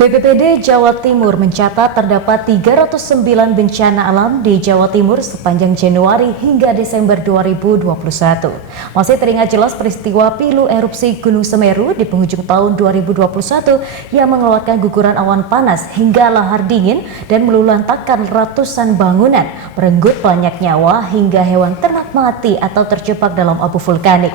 BPBD Jawa Timur mencatat terdapat 309 bencana alam di Jawa Timur sepanjang Januari hingga Desember 2021. Masih teringat jelas peristiwa pilu erupsi Gunung Semeru di penghujung tahun 2021 yang mengeluarkan guguran awan panas hingga lahar dingin dan meluluhlantahkan ratusan bangunan, merenggut banyak nyawa hingga hewan ternak mati atau terjebak dalam abu vulkanik.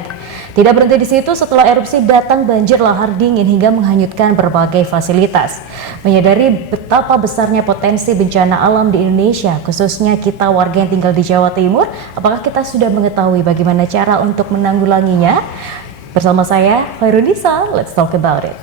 Tidak berhenti di situ, setelah erupsi datang banjir lahar dingin hingga menghanyutkan berbagai fasilitas. Menyadari betapa besarnya potensi bencana alam di Indonesia, khususnya kita warga yang tinggal di Jawa Timur, apakah kita sudah mengetahui bagaimana cara untuk menanggulanginya? Bersama saya, Fairunisa, let's talk about it.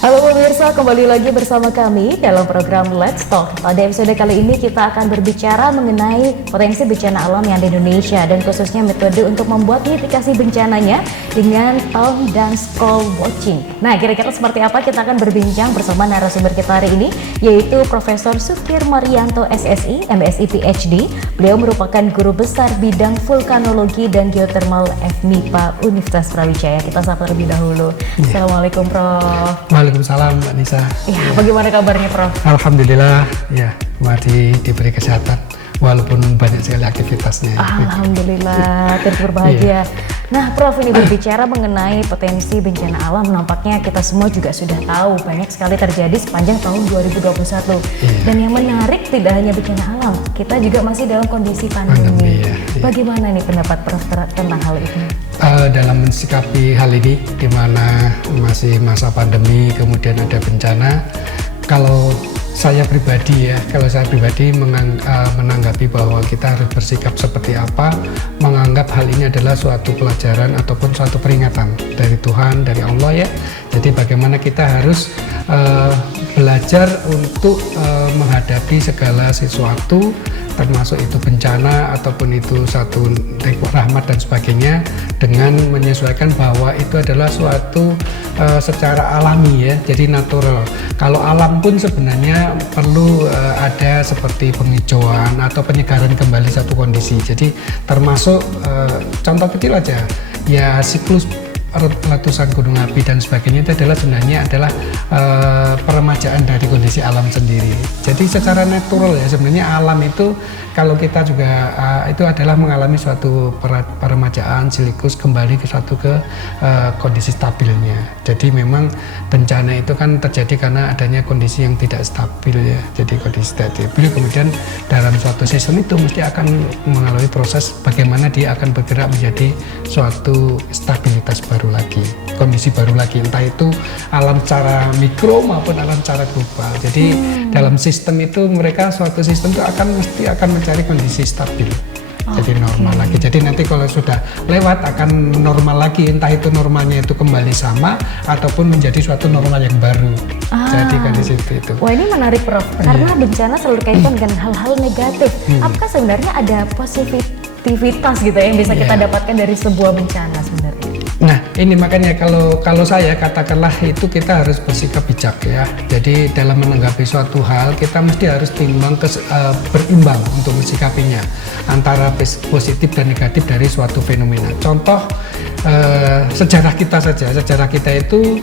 Halo pemirsa, kembali lagi bersama kami dalam program Let's Talk. Pada episode kali ini kita akan berbicara mengenai potensi bencana alam yang ada di Indonesia dan khususnya metode untuk membuat mitigasi bencananya dengan palm dan scroll watching. Nah, kira-kira seperti apa kita akan berbincang bersama narasumber kita hari ini, yaitu Profesor Sukir Marianto SSI, MSI PhD. Beliau merupakan guru besar bidang vulkanologi dan geothermal FMIPA Universitas Brawijaya. Kita sapa terlebih dahulu. Assalamualaikum, Prof. Waalaikumsalam, Mbak Nisa. Ya, bagaimana kabarnya, Prof? Alhamdulillah, ya, masih diberi kesehatan walaupun banyak sekali aktivitasnya. Alhamdulillah, terus berbahagia. Nah, Prof, ini berbicara mengenai potensi bencana alam, nampaknya kita semua juga sudah tahu banyak sekali terjadi sepanjang tahun 2021. Dan yang menarik tidak hanya bencana alam, kita juga masih dalam kondisi pandemi. Bagaimana nih pendapat Prof tentang hal itu? Dalam mensikapi hal ini, di mana masih masa pandemi, kemudian ada bencana, kalau saya pribadi menanggapi bahwa kita harus bersikap seperti apa, menganggap hal ini adalah suatu pelajaran ataupun suatu peringatan dari Tuhan, dari Allah ya. Jadi bagaimana kita harus belajar untuk menghadapi segala sesuatu, termasuk itu bencana ataupun itu satu rahmat dan sebagainya, dengan menyesuaikan bahwa itu adalah suatu secara alami ya, jadi natural. Kalau alam pun sebenarnya perlu ada seperti penghijauan atau penyegaran kembali satu kondisi. Jadi termasuk contoh kecil aja ya, siklus letusan gunung api dan sebagainya itu adalah sebenarnya peremajaan dari kondisi alam sendiri. Jadi secara natural ya, sebenarnya alam itu kalau kita juga itu adalah mengalami suatu peremajaan siklus kembali ke kondisi stabilnya. Jadi memang bencana itu kan terjadi karena adanya kondisi yang tidak stabil ya. Jadi kondisi stabil, kemudian dalam suatu sistem itu mesti akan mengalami proses bagaimana dia akan bergerak menjadi suatu stabilitas baru lagi, kondisi baru lagi, entah itu alam secara mikro maupun alam secara global. Jadi dalam sistem itu mereka suatu sistem itu mesti akan mencari kondisi stabil, jadi normal lagi. Jadi nanti kalau sudah lewat akan normal lagi, entah itu normalnya itu kembali sama ataupun menjadi suatu normal yang baru. Jadi kondisi itu. Wah, ini menarik, Prof, karena bencana selalu dikaitkan dengan hal-hal negatif. Apakah sebenarnya ada positivitas gitu ya yang bisa kita dapatkan dari sebuah bencana sebenarnya? Nah, ini makanya kalau saya katakanlah itu kita harus bersikap bijak ya. Jadi dalam menanggapi suatu hal kita mesti harus berimbang untuk mensikapinya antara positif dan negatif dari suatu fenomena. Contoh sejarah kita itu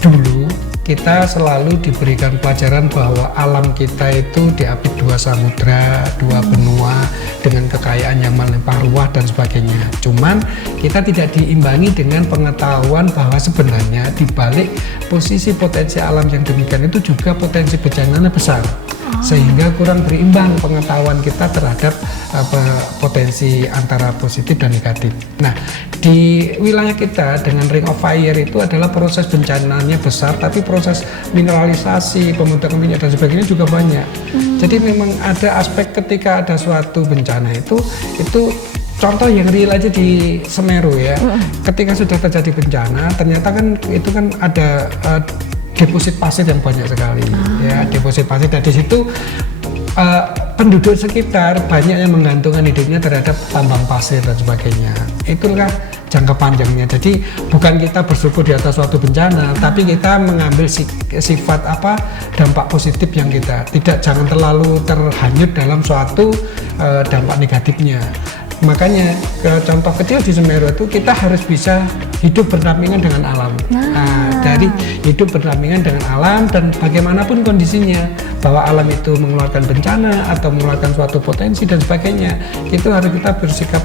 dulu kita selalu diberikan pelajaran bahwa alam kita itu diapit dua samudra, dua benua dengan kekayaan yang melimpah ruah dan sebagainya. Cuman kita tidak diimbangi dengan pengetahuan bahwa sebenarnya di balik posisi potensi alam yang demikian itu juga potensi bencananya besar. Sehingga kurang berimbang pengetahuan kita terhadap potensi antara positif dan negatif. Nah, di wilayah kita dengan Ring of Fire itu adalah proses bencananya besar, tapi proses mineralisasi, pembentukan minyak dan sebagainya juga banyak. Jadi memang ada aspek ketika ada suatu bencana itu contoh yang real aja di Semeru ya. Ketika sudah terjadi bencana, ternyata kan itu kan ada deposit pasir yang banyak sekali ya, deposit pasir, dan di situ penduduk sekitar banyak yang menggantungkan hidupnya terhadap tambang pasir dan sebagainya. Itulah jangka panjangnya. Jadi bukan kita bersyukur di atas suatu bencana, tapi kita mengambil sifat dampak positif yang kita jangan terlalu terhanyut dalam suatu dampak negatifnya. Makanya contoh kecil di Semeru itu kita harus bisa hidup berdampingan dengan alam. Dari hidup berdampingan dengan alam dan bagaimanapun kondisinya, bahwa alam itu mengeluarkan bencana atau mengeluarkan suatu potensi dan sebagainya, itu harus kita bersikap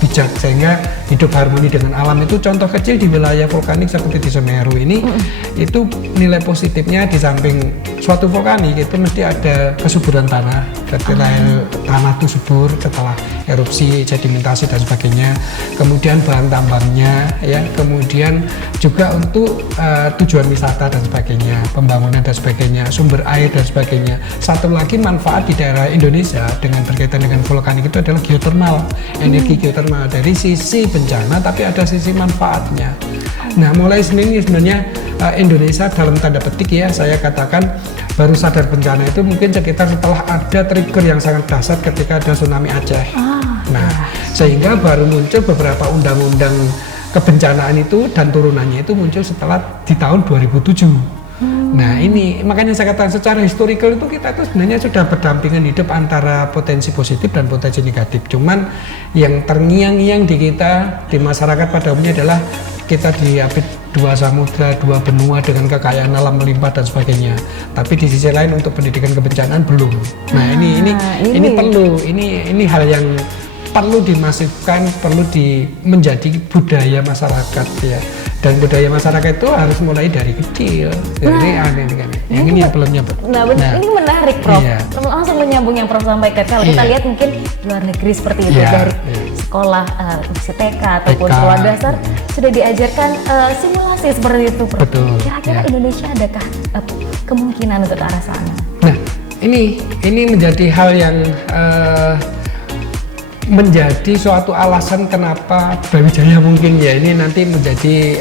bijak sehingga hidup harmoni dengan alam. Itu contoh kecil di wilayah vulkanik seperti di Semeru ini, itu nilai positifnya di samping suatu vulkanik itu mesti ada kesuburan tanah. Ketika tanah itu subur setelah erupsi, sedimentasi dan sebagainya, kemudian bahan tambangnya ya, kemudian juga untuk tujuan wisata dan sebagainya, pembangunan dan sebagainya, sumber air dan sebagainya. Satu lagi manfaat di daerah Indonesia dengan berkaitan dengan vulkanik itu adalah geotermal, energi geotermal. Dari sisi bencana tapi ada sisi manfaatnya. Nah, mulai ini sebenarnya Indonesia dalam tanda petik ya, saya katakan baru sadar bencana itu mungkin sekitar setelah ada trigger yang sangat dahsyat ketika ada tsunami Aceh. Nah, sehingga baru muncul beberapa undang-undang kebencanaan itu dan turunannya itu muncul setelah di tahun 2007. Nah, ini makanya saya katakan secara historical itu kita itu sebenarnya sudah berdampingan hidup antara potensi positif dan potensi negatif. Cuman yang terngiang-ngiang di kita, di masyarakat pada umumnya adalah kita diapit dua samudra, dua benua dengan kekayaan alam melimpah dan sebagainya. Tapi di sisi lain untuk pendidikan kebencanaan belum. Nah, ini perlu, ini hal yang perlu dimasifkan, perlu menjadi budaya masyarakat ya. Dan budaya masyarakat itu harus mulai dari kecil. Yang ini yang belum nyampe. Nah, ini menarik, Prof. Iya. Langsung menyambung yang Prof sampaikan. Kalau kita lihat mungkin di luar negeri seperti itu, dari sekolah TK ataupun sekolah dasar sudah diajarkan simulasi seperti itu, Prof. Betul. Kira-kira Indonesia adakah kemungkinan untuk ke arah sana? Nah, ini menjadi hal yang menjadi suatu alasan kenapa Brawijaya mungkin ya ini nanti menjadi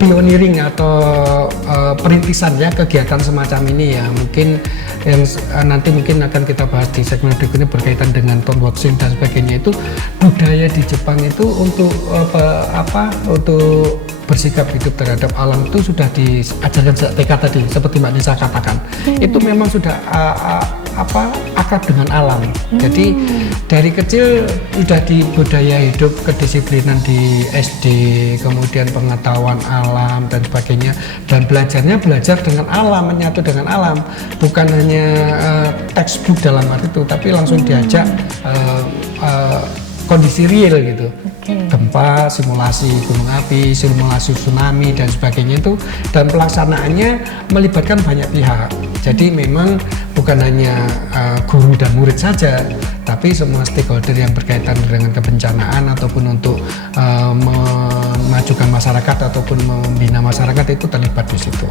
pioneering atau perintisan ya kegiatan semacam ini ya, mungkin yang nanti mungkin akan kita bahas di segmen berikutnya berkaitan dengan town watching dan sebagainya. Itu budaya di Jepang itu untuk untuk bersikap hidup terhadap alam itu sudah diajarkan sejak TK tadi seperti Mbak Nisa katakan. Itu memang sudah akrab dengan alam. Jadi dari kecil sudah di budaya hidup, kedisiplinan di SD, kemudian pengetahuan alam dan sebagainya, dan belajar dengan alam, menyatu dengan alam, bukan hanya textbook dalam arti itu, tapi langsung diajak kondisi real gitu. Gempa, simulasi gunung api, simulasi tsunami dan sebagainya itu, dan pelaksanaannya melibatkan banyak pihak. Jadi memang bukan hanya guru dan murid saja, tapi semua stakeholder yang berkaitan dengan kebencanaan ataupun untuk memajukan masyarakat ataupun membina masyarakat itu terlibat di situ.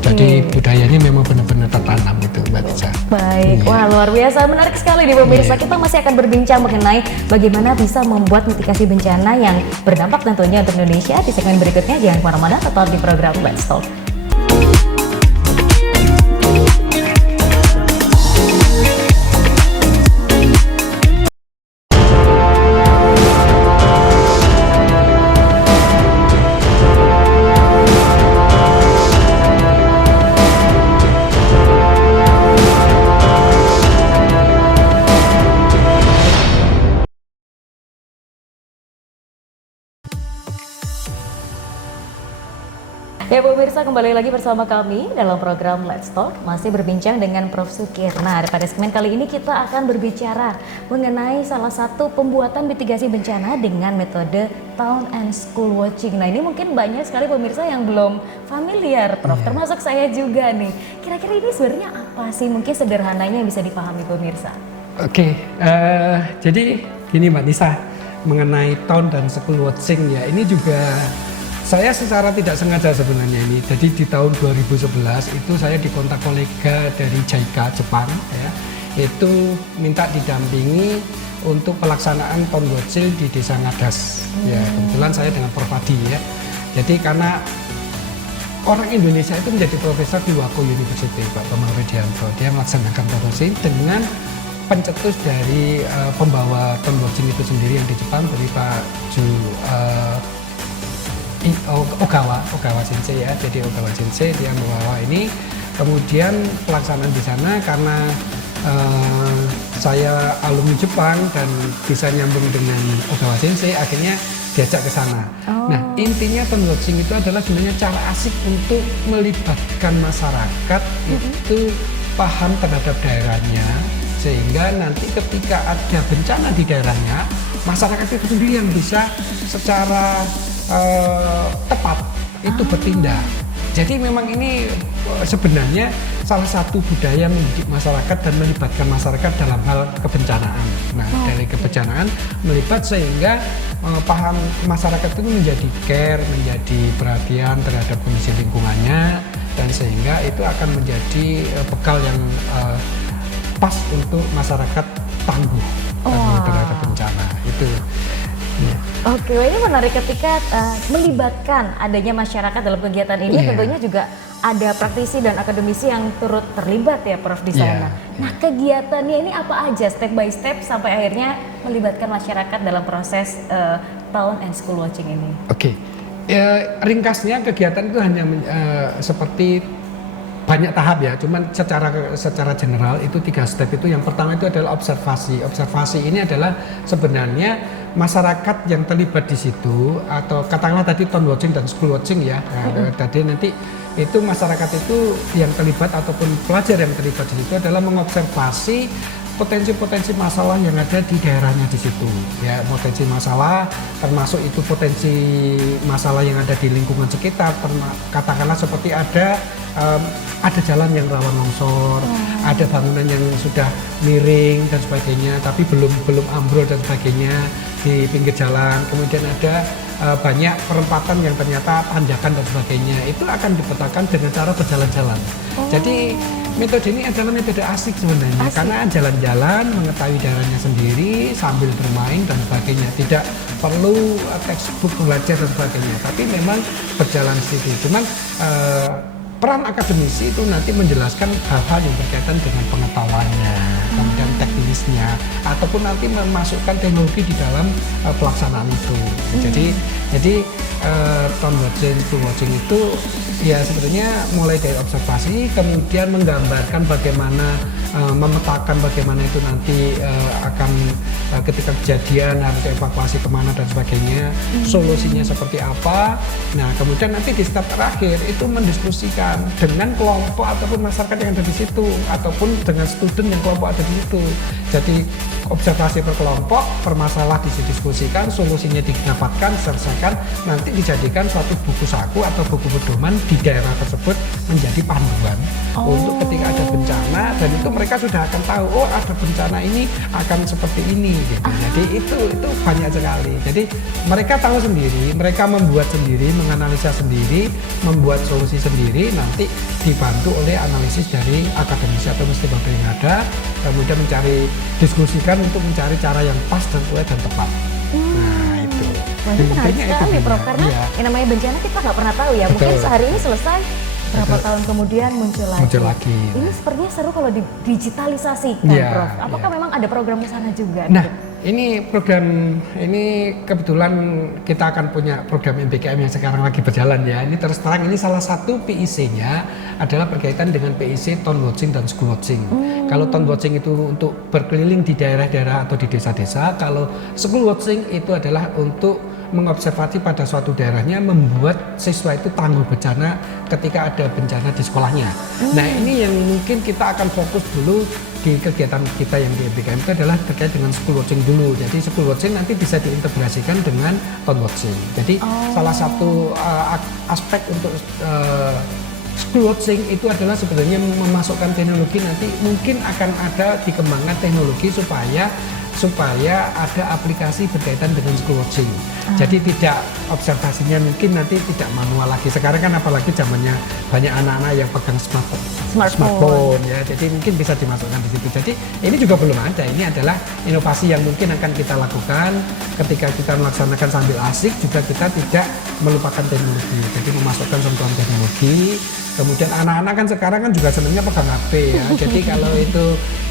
Jadi budayanya memang benar-benar tertanam itu, Mbak Nisa. Baik, wah luar biasa, menarik sekali nih pemirsa. Kita masih akan berbincang mengenai bagaimana bisa membuat mitigasi bencana yang berdampak tentunya untuk Indonesia di segmen berikutnya. Jangan kemana-mana, tetap di program Let's Talk. Ya pemirsa, kembali lagi bersama kami dalam program Let's Talk, masih berbincang dengan Prof Sukir. Nah, pada segmen kali ini kita akan berbicara mengenai salah satu pembuatan mitigasi bencana dengan metode Town and School Watching. Nah, ini mungkin banyak sekali pemirsa yang belum familiar, Prof, termasuk saya juga nih. Kira-kira ini sebenarnya apa sih? Mungkin sederhananya yang bisa dipahami pemirsa. Oke, jadi gini Mbak Nisa, mengenai Town dan School Watching ya, ini juga saya secara tidak sengaja sebenarnya ini. Jadi di tahun 2011 itu saya dikontak kolega dari JICA Jepang ya, itu minta didampingi untuk pelaksanaan Town Watching di Desa Ngadas. Ya, kebetulan saya dengan Prof Adi ya. Jadi karena orang Indonesia itu menjadi profesor di Wako University, Pak Bambang Widianto, dia melaksanakan Town Watching dengan pencetus dari pembawa Ton Watching itu sendiri yang di Jepang, dari Pak Ogawa Sensei ya. Jadi Ogawa Sensei dia membawa ini, kemudian pelaksanaan di sana karena saya alumni Jepang dan bisa nyambung dengan Ogawa Sensei, akhirnya diajak ke sana. Nah, intinya Ton Watching itu adalah sebenarnya cara asik untuk melibatkan masyarakat itu paham terhadap daerahnya, sehingga nanti ketika ada bencana di daerahnya, masyarakat itu sendiri yang bisa secara tepat itu bertindak. Jadi memang ini sebenarnya salah satu budaya mendidik masyarakat dan melibatkan masyarakat dalam hal kebencanaan. Nah, dari kebencanaan melibat sehingga paham masyarakat itu menjadi care, menjadi perhatian terhadap kondisi lingkungannya, dan sehingga itu akan menjadi bekal yang pas untuk masyarakat tangguh terhadap bencana itu. Ya. Oke, ini menarik ketika melibatkan adanya masyarakat dalam kegiatan ini. Tentunya juga ada praktisi dan akademisi yang turut terlibat ya Prof di sana. Nah, kegiatannya ini apa aja step by step sampai akhirnya melibatkan masyarakat dalam proses Town and School Watching ini? Oke. Ringkasnya kegiatan itu hanya seperti banyak tahap ya, cuman secara general itu 3 step itu. Yang pertama itu adalah observasi. Observasi ini adalah sebenarnya masyarakat yang terlibat di situ, atau katakanlah tadi Town Watching dan School Watching ya. Nah, tadi nanti itu masyarakat itu yang terlibat ataupun pelajar yang terlibat di situ adalah mengobservasi potensi-potensi masalah yang ada di daerahnya di situ ya. Potensi masalah termasuk itu potensi masalah yang ada di lingkungan sekitar, katakanlah seperti ada jalan yang rawan longsor, ada bangunan yang sudah miring dan sebagainya tapi belum ambrol dan sebagainya di pinggir jalan, kemudian ada banyak perempatan yang ternyata tanjakan dan sebagainya, itu akan dipetakan dengan cara berjalan-jalan. Jadi metode ini adalah metode asik sebenarnya, karena jalan-jalan mengetahui daerahnya sendiri sambil bermain dan sebagainya, tidak perlu textbook belajar dan sebagainya, tapi memang berjalan situ. Cuman peran akademisi itu nanti menjelaskan hal-hal yang berkaitan dengan pengetahuannya, kemudian teknisnya, ataupun nanti memasukkan teknologi di dalam pelaksanaan itu. Jadi Town Watching, School Watching itu ya sebetulnya mulai dari observasi, kemudian menggambarkan bagaimana, memetakan bagaimana itu nanti akan ketika kejadian harus evakuasi kemana dan sebagainya, solusinya seperti apa. Nah, kemudian nanti di step terakhir itu mendiskusikan dengan kelompok ataupun masyarakat yang ada di situ, ataupun dengan student yang kelompok ada di situ. Jadi observasi per kelompok, permasalah didiskusikan, solusinya didapatkan, selesaikan, nanti dijadikan suatu buku saku atau buku pedoman di daerah tersebut menjadi panduan untuk ketika ada bencana, dan itu mereka sudah akan tahu, oh ada bencana ini akan seperti ini gitu. Jadi itu banyak sekali. Jadi mereka tahu sendiri, mereka membuat sendiri, menganalisa sendiri, membuat solusi sendiri, nanti dibantu oleh analisis dari akademisi atau stakeholder yang ada, kemudian diskusikan untuk mencari cara yang pas dan sesuai dan tepat. Nah itu. Itu menarik sekali Prof, karena yang namanya bencana kita nggak pernah tahu ya. Mungkin sehari ini selesai, berapa tahun kemudian muncul lagi. Ini sepertinya seru kalau digitalisasikan Prof. Apakah memang ada program ke sana juga? Nah, ini program ini kebetulan kita akan punya program MBKM yang sekarang lagi berjalan ya. Ini terus terang ini salah satu PIC-nya adalah berkaitan dengan PIC Town Watching dan School Watching. Kalau Town Watching itu untuk berkeliling di daerah-daerah atau di desa-desa, kalau School Watching itu adalah untuk mengobservasi pada suatu daerahnya, membuat siswa itu tangguh bencana ketika ada bencana di sekolahnya. Nah, ini yang mungkin kita akan fokus dulu di kegiatan kita yang di MBKM itu adalah terkait dengan School Watching dulu. Jadi School Watching nanti bisa diintegrasikan dengan Town Watching. Jadi salah satu aspek untuk School Watching itu adalah sebenarnya memasukkan teknologi, nanti mungkin akan ada dikembangkan teknologi supaya supaya ada aplikasi berkaitan dengan school watching. Jadi tidak observasinya mungkin nanti tidak manual lagi. Sekarang kan apalagi zamannya banyak anak-anak yang pegang smartphone ya. Jadi mungkin bisa dimasukkan di situ. Jadi ini juga belum ada. Ini adalah inovasi yang mungkin akan kita lakukan ketika kita melaksanakan sambil asik, juga kita tidak melupakan teknologi. Jadi memasukkan sentuhan teknologi. Kemudian anak-anak kan sekarang kan juga senangnya pegang HP ya. Jadi kalau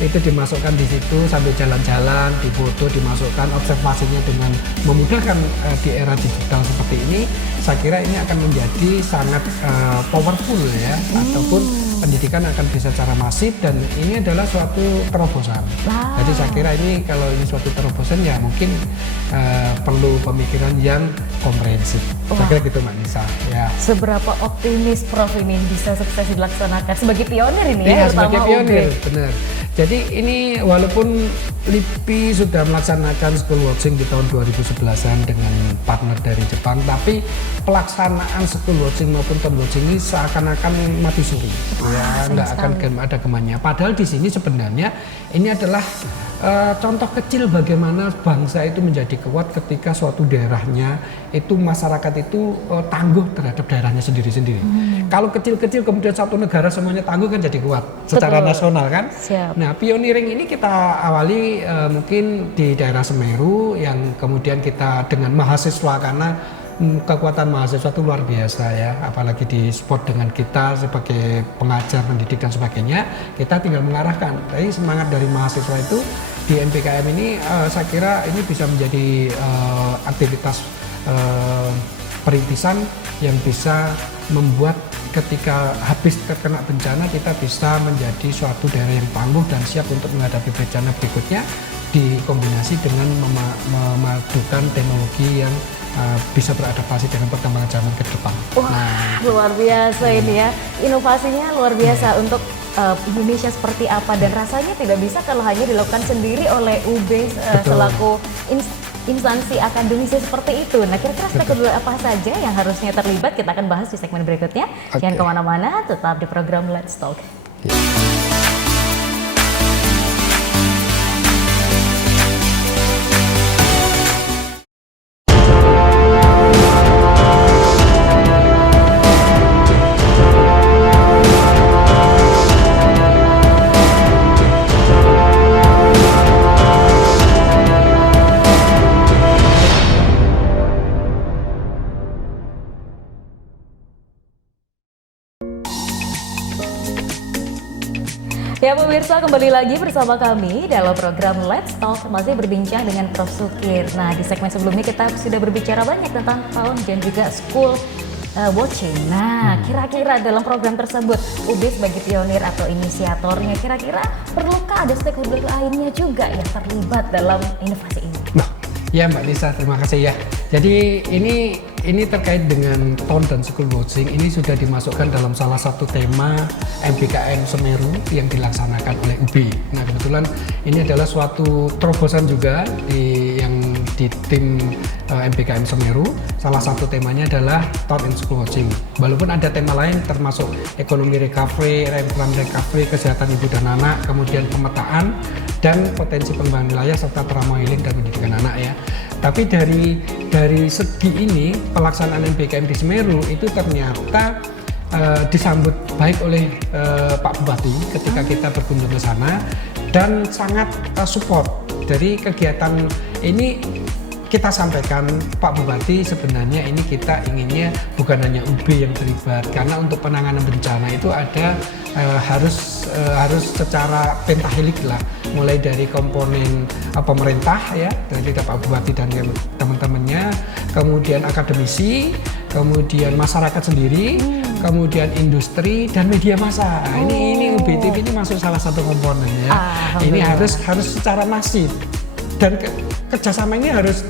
itu dimasukkan di situ sambil jalan-jalan, difoto, dimasukkan observasinya dengan memudahkan di era digital seperti ini, saya kira ini akan menjadi sangat powerful ya, ataupun pendidikan akan bisa secara masif, dan ini adalah suatu terobosan. Jadi saya kira ini kalau ini suatu terobosan ya mungkin perlu pemikiran yang komprehensif. Saya kira gitu Mbak Nisa ya. Seberapa optimis Prof ini bisa sukses dilaksanakan sebagai pionir ini ya? Ya, sebagai pionir, benar. Jadi ini walaupun LIPI sudah melaksanakan school watching di tahun 2011-an dengan partner dari Jepang, tapi pelaksanaan school watching maupun town watching ini seakan-akan mati suri. Ya, nggak akan ada kemanya. Padahal di sini sebenarnya ini adalah contoh kecil bagaimana bangsa itu menjadi kuat ketika suatu daerahnya itu masyarakat itu tangguh terhadap daerahnya sendiri-sendiri. Kalau kecil-kecil kemudian satu negara semuanya tangguh kan jadi kuat secara nasional kan. Siap. Nah, pioneering ini kita awali mungkin di daerah Semeru yang kemudian kita dengan mahasiswa, karena kekuatan mahasiswa itu luar biasa ya, apalagi di support dengan kita sebagai pengajar, pendidik dan sebagainya, kita tinggal mengarahkan. Tapi semangat dari mahasiswa itu di MPKM ini saya kira ini bisa menjadi aktivitas perintisan yang bisa membuat ketika habis terkena bencana kita bisa menjadi suatu daerah yang tangguh dan siap untuk menghadapi bencana berikutnya, dikombinasi dengan memadukan teknologi yang bisa beradaptasi dengan perkembangan zaman ke depan. Wah, luar biasa ini ya. Inovasinya luar biasa untuk Indonesia seperti apa, dan rasanya tidak bisa kalau hanya dilakukan sendiri oleh UB selaku instansi akademisnya seperti itu. Nah, kira-kira stakeholder apa saja yang harusnya terlibat, kita akan bahas di segmen berikutnya. Jangan kemana-mana, tetap di program Let's Talk. Ya pemirsa, kembali lagi bersama kami dalam program Let's Talk, masih berbincang dengan Prof Sukir. Nah, di segmen sebelumnya kita sudah berbicara banyak tentang tahun dan juga school watching. Nah, kira-kira dalam program tersebut UB sebagai pionir atau inisiatornya, kira-kira perlukah ada stakeholder lainnya juga yang terlibat dalam inovasi ini? Nah, ya Mbak Nisa, terima kasih ya. Jadi ini terkait dengan town dan school watching, ini sudah dimasukkan dalam salah satu tema MBKM Semeru yang dilaksanakan oleh UB. Nah, kebetulan ini adalah suatu terobosan juga yang di tim MBKM Semeru. Salah satu temanya adalah town and school watching. Walaupun ada tema lain termasuk ekonomi recovery, reform recovery, kesehatan ibu dan anak, kemudian pemetaan dan potensi pengembangan wilayah serta trauma healing dan pendidikan anak ya. Tapi dari segi ini pelaksanaan MBKM di Semeru itu ternyata disambut baik oleh Pak Bupati ketika kita berkunjung ke sana, dan sangat support dari kegiatan ini. Kita sampaikan Pak Bupati, sebenarnya ini kita inginnya bukan hanya UB yang terlibat, karena untuk penanganan bencana itu ada harus secara pentahelik lah, mulai dari komponen pemerintah ya, dari Pak Bupati dan teman-temannya, kemudian akademisi, kemudian masyarakat sendiri, kemudian industri dan media massa. Ini UB TV ini masuk salah satu komponen ya. Ini harus secara masif, dan kerjasama ini harus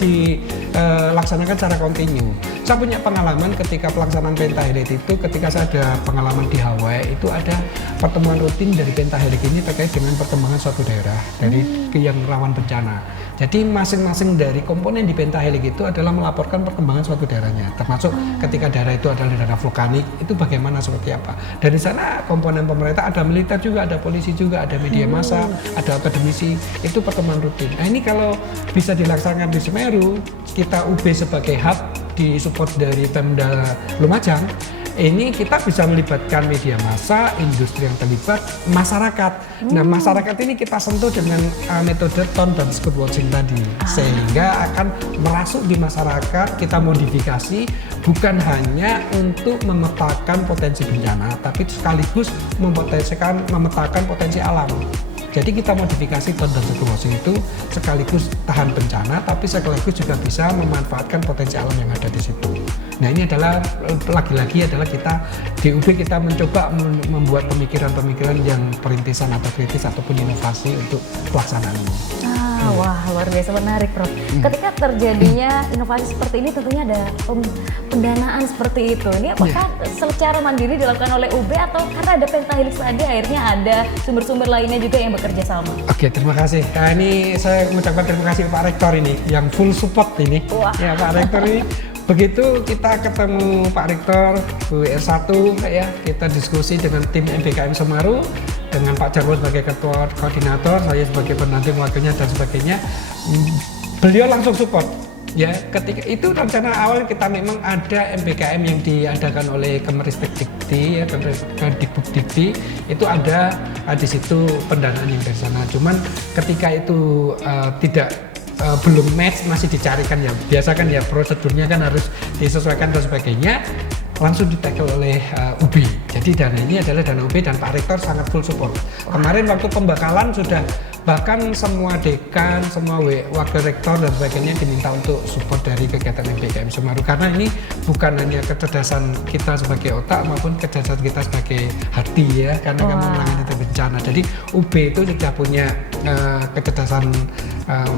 laksanakan secara kontinu. Saya punya pengalaman ketika pelaksanaan pentahelix itu, ketika saya ada pengalaman di Hawaii, itu ada pertemuan rutin dari pentahelix ini terkait dengan perkembangan suatu daerah dari yang rawan bencana. Jadi masing-masing dari komponen di pentahelix itu adalah melaporkan perkembangan suatu daerahnya, termasuk ketika daerah itu adalah daerah vulkanik, itu bagaimana seperti apa. Dari sana komponen pemerintah, ada militer juga, ada polisi juga, ada media massa, ada akademisi, itu pertemuan rutin. Nah ini kalau bisa dilaksanakan di Semeru, kita UB sebagai hub di support dari Pemda Lumajang, ini kita bisa melibatkan media massa, industri yang terlibat, masyarakat. Nah masyarakat ini kita sentuh dengan metode tone dan scoot watching tadi, sehingga akan merasuk di masyarakat. Kita modifikasi bukan hanya untuk memetakan potensi bencana, tapi sekaligus memetakan potensi alam. Jadi kita modifikasi tone dan scoot watching itu sekaligus tahan bencana, tapi sekaligus juga bisa memanfaatkan potensi alam yang ada di situ. Nah ini adalah lagi-lagi adalah kita di UB kita mencoba membuat pemikiran-pemikiran yang perintisan atau kritis ataupun inovasi untuk pelaksanaan ini. Wah luar biasa menarik Prof. Ketika terjadinya inovasi seperti ini tentunya ada pendanaan seperti itu. Ini apakah secara mandiri dilakukan oleh UB atau karena ada pentahelix tadi akhirnya ada sumber-sumber lainnya juga yang bekerja sama? Oke, terima kasih. Nah ini saya mengucapkan terima kasih Pak Rektor ini yang full support ini. Ya Pak Rektor ini. Begitu kita ketemu Pak Rektor, Bu R1 ya, kita diskusi dengan tim MBKM Semeru, dengan Pak Jarwo sebagai ketua koordinator, saya sebagai pendamping wakilnya dan sebagainya. Beliau langsung support. Ya, ketika itu rencana awal kita memang ada MBKM yang diadakan oleh Kemeristek-Dikti ya, Kemdikbud-Dikti, itu ada di situ pendanaan yang dari sana. Cuman ketika itu belum match, masih dicarikan ya, biasa kan ya prosedurnya kan harus disesuaikan dan sebagainya, langsung di-tackle oleh UB. Jadi dana ini adalah dana UB dan Pak Rektor sangat full support. Kemarin waktu pembekalan sudah bahkan semua dekan, semua wakil rektor dan sebagainya diminta untuk support dari kegiatan MBKM Semeru, karena ini bukan hanya kecerdasan kita sebagai otak maupun kecerdasan kita sebagai hati ya, karena kan menangani bencana. Jadi UB itu sudah punya kecerdasan,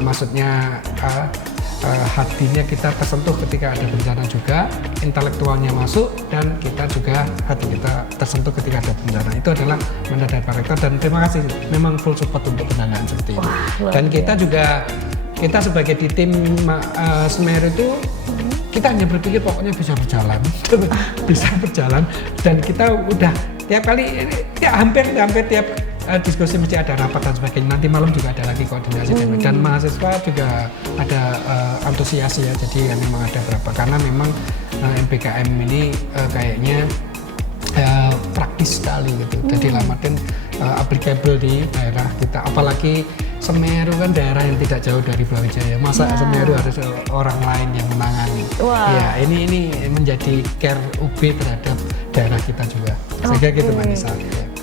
maksudnya hatinya kita tersentuh ketika ada bencana juga, intelektualnya masuk, dan kita juga hati kita tersentuh ketika ada bencana. Itu adalah mandat dari Pak Rektor dan terima kasih, memang full support untuk pendanaan seperti ini. Dan kita juga, kita sebagai di tim Semeru itu kita hanya berpikir pokoknya bisa berjalan, bisa berjalan, dan kita udah tiap kali, ya hampir tiap diskusi mesti ada rapat dan sebagainya. Nanti malam juga ada lagi koordinasi dan mahasiswa juga ada antusias ya. Jadi ya memang ada berapa, karena memang MBKM ini kayaknya praktis sekali gitu. Jadi lamatin applicable di daerah kita. Apalagi Semeru kan daerah yang tidak jauh dari Brawijaya. Masa Semeru harus orang lain yang menangani? Ya ini menjadi care UB terhadap daerah kita juga. Sehingga gitu Mbak Nisa.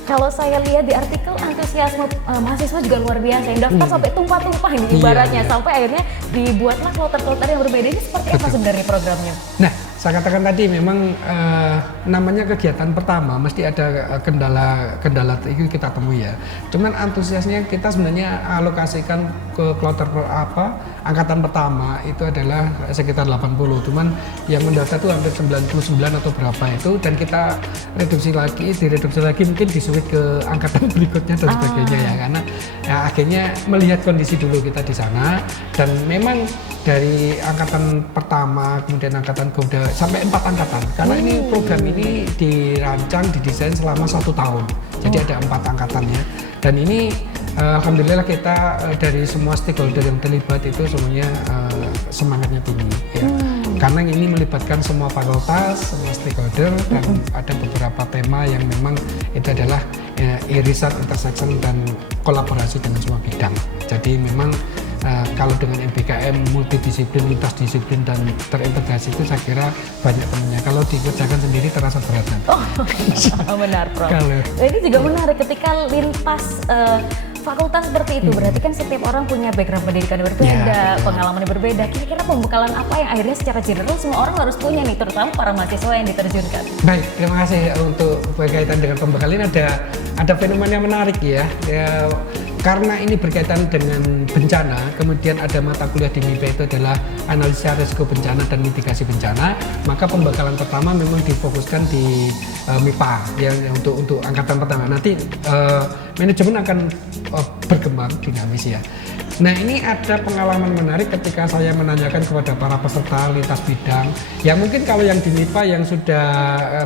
Kalau saya lihat di artikel, antusiasme mahasiswa juga luar biasa, yang daftar sampai tumpah-tumpah ini ibaratnya, sampai akhirnya dibuatlah kloter-kloter yang berbeda. Ini seperti apa sebenarnya programnya? Nah, saya katakan tadi memang namanya kegiatan pertama mesti ada kendala itu kita temui ya. Cuman antusiasnya kita sebenarnya alokasikan ke kloter angkatan pertama itu adalah sekitar 80. Cuman yang mendaftar itu hampir 99 atau berapa itu, dan kita direduksi lagi mungkin disuit ke angkatan berikutnya dan sebagainya ya, karena ya, akhirnya melihat kondisi dulu kita di sana. Dan memang dari angkatan pertama kemudian angkatan kedua sampai 4 angkatan, karena ini program ini dirancang, didesain selama 1 tahun, jadi ada 4 angkatannya. Dan ini alhamdulillah kita dari semua stakeholder yang terlibat itu semuanya semangatnya tinggi ya. Karena ini melibatkan semua fakultas, semua stakeholder, dan ada beberapa tema yang memang itu adalah irisan, intersection, dan kolaborasi dengan semua bidang. Jadi memang kalau dengan MBKM multidisiplin, lintas disiplin, dan terintegrasi itu saya kira banyak temannya. Kalau dikerjakan sendiri terasa berat. Benar Prof. Ini juga menarik ketika lintas fakultas seperti itu, berarti kan setiap orang punya background pendidikan yang berbeda, pengalaman yang berbeda. Kira-kira pembekalan apa yang akhirnya secara general semua orang harus punya nih, terutama para mahasiswa yang diterjunkan? Baik, terima kasih untuk berkaitan dengan pembekalan. Ada fenomena yang menarik ya. karena ini berkaitan dengan bencana, kemudian ada mata kuliah di MIPA itu adalah analisa risiko bencana dan mitigasi bencana, maka pembekalan pertama memang difokuskan di MIPA yang untuk angkatan pertama. Nanti manajemen akan berkembang dinamis ya. Nah, ini ada pengalaman menarik ketika saya menanyakan kepada para peserta lintas bidang. Ya mungkin kalau yang di MIPA yang sudah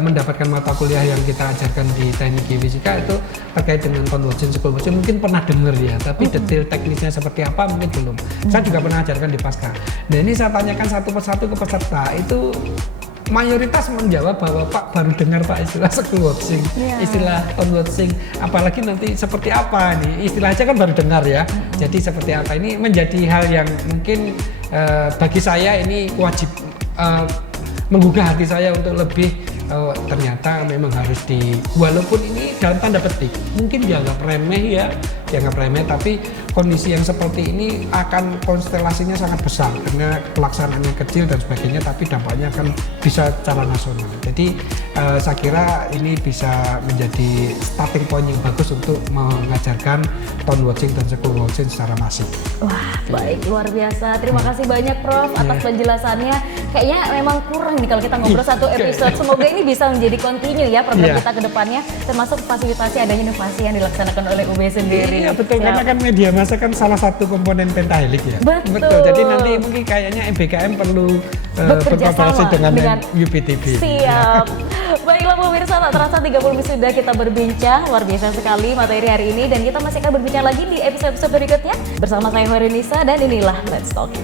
mendapatkan mata kuliah yang kita ajarkan di Teknik Geofisika itu terkait dengan convergence school mungkin pernah dengar ya, tapi detail teknisnya seperti apa mungkin belum. Saya juga pernah ajarkan di Pasca. Nah, ini saya tanyakan satu persatu ke peserta, itu mayoritas menjawab bahwa Pak baru dengar Pak istilah school watching, istilah on watching, apalagi nanti seperti apa nih, istilah aja kan baru dengar ya. Jadi seperti apa, ini menjadi hal yang mungkin bagi saya ini wajib menggugah hati saya untuk lebih ternyata memang harus walaupun ini dalam tanda petik mungkin dianggap remeh ya, tapi kondisi yang seperti ini akan konstelasinya sangat besar karena pelaksanaannya kecil dan sebagainya, tapi dampaknya akan bisa secara nasional. Jadi saya kira ini bisa menjadi starting point yang bagus untuk mengajarkan town watching dan school watching secara masif. Wah, baik, luar biasa. Terima kasih banyak Prof atas penjelasannya. Kayaknya memang kurang nih kalau kita ngobrol satu episode. Semoga ini bisa menjadi continue ya program kita ke depannya, termasuk fasilitasi adanya inovasi yang dilaksanakan oleh UB sendiri. Iya betul, karena kan media massa kan salah satu komponen pentahelix ya. Betul. Jadi nanti mungkin kayaknya MBKM perlu berkolaborasi dengan UPTV. Siap. Baiklah pemirsa, tak terasa 30 menit sudah kita berbincang. Luar biasa sekali materi hari ini, dan kita masih akan berbincang lagi di episode berikutnya bersama saya Horinisa, dan inilah Let's Talk.